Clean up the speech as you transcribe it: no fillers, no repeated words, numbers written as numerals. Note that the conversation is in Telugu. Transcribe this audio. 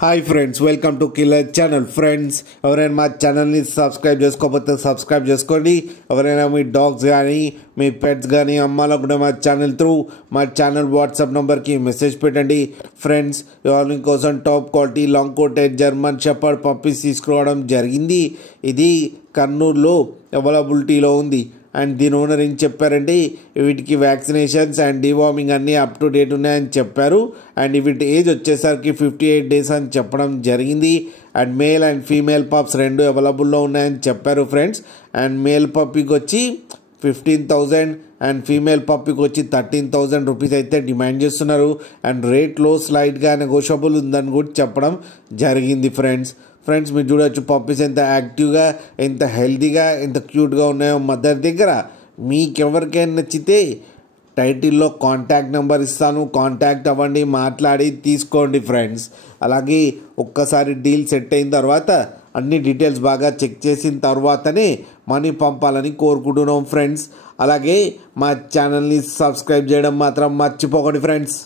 Hi friends, welcome to killer channel. Friends, ఎవరైనా మా ఛానల్ని సబ్స్క్రైబ్ చేసుకోకపోతే సబ్స్క్రైబ్ చేసుకోండి. ఎవరైనా మీ డాగ్స్ కానీ మీ పెట్స్ కానీ అమ్మాలనుకుంటే మా ఛానల్ వాట్సాప్ నెంబర్కి మెసేజ్ పెట్టండి. ఫ్రెండ్స్, వాళ్ళ కోసం top quality long coated German shepherd puppies తీసుకురావడం జరిగింది. ఇది కర్నూలులో అవైలబిలిటీలో ఉంది. అండ్ దీని ఓనర్ ఏం చెప్పారంటే వీటికి వ్యాక్సినేషన్స్ అండ్ డివార్మింగ్ అన్నీ అప్ టు డేట్ ఉన్నాయని చెప్పారు. అండ్ వీటి ఏజ్ వచ్చేసరికి 58 days అని చెప్పడం జరిగింది. And male and female pups రెండు అవైలబుల్లో ఉన్నాయని చెప్పారు ఫ్రెండ్స్. అండ్ మేల్ పప్పీకి వచ్చి 15,000 అండ్ ఫీమేల్ పప్పీకి వచ్చి 13,000 రూపీస్ అయితే డిమాండ్ చేస్తున్నారు. అండ్ రేట్లో స్లైడ్గా నెగోషియబుల్ ఉందని కూడా చెప్పడం జరిగింది ఫ్రెండ్స్. మీరు చూడొచ్చు పప్పీస్ ఎంత యాక్టివ్గా, ఎంత హెల్తీగా, ఎంత క్యూట్గా ఉన్నాయో మదర్ దగ్గర. మీకు ఎవరికైనా నచ్చితే టైటిల్లో కాంటాక్ట్ నెంబర్ ఇస్తాను, కాంటాక్ట్ అవ్వండి, మాట్లాడి తీసుకోండి ఫ్రెండ్స్. అలాగే ఒక్కసారి డీల్ సెట్ అయిన తర్వాత అన్ని డీటెయిల్స్ బాగా చెక్ చేసిన తర్వాతనే మనీ పంపాలని కోరుకుంటున్నాం ఫ్రెండ్స్. అలాగే మా ఛానల్ని సబ్స్క్రైబ్ చేయడం మాత్రం మర్చిపోకండి ఫ్రెండ్స్.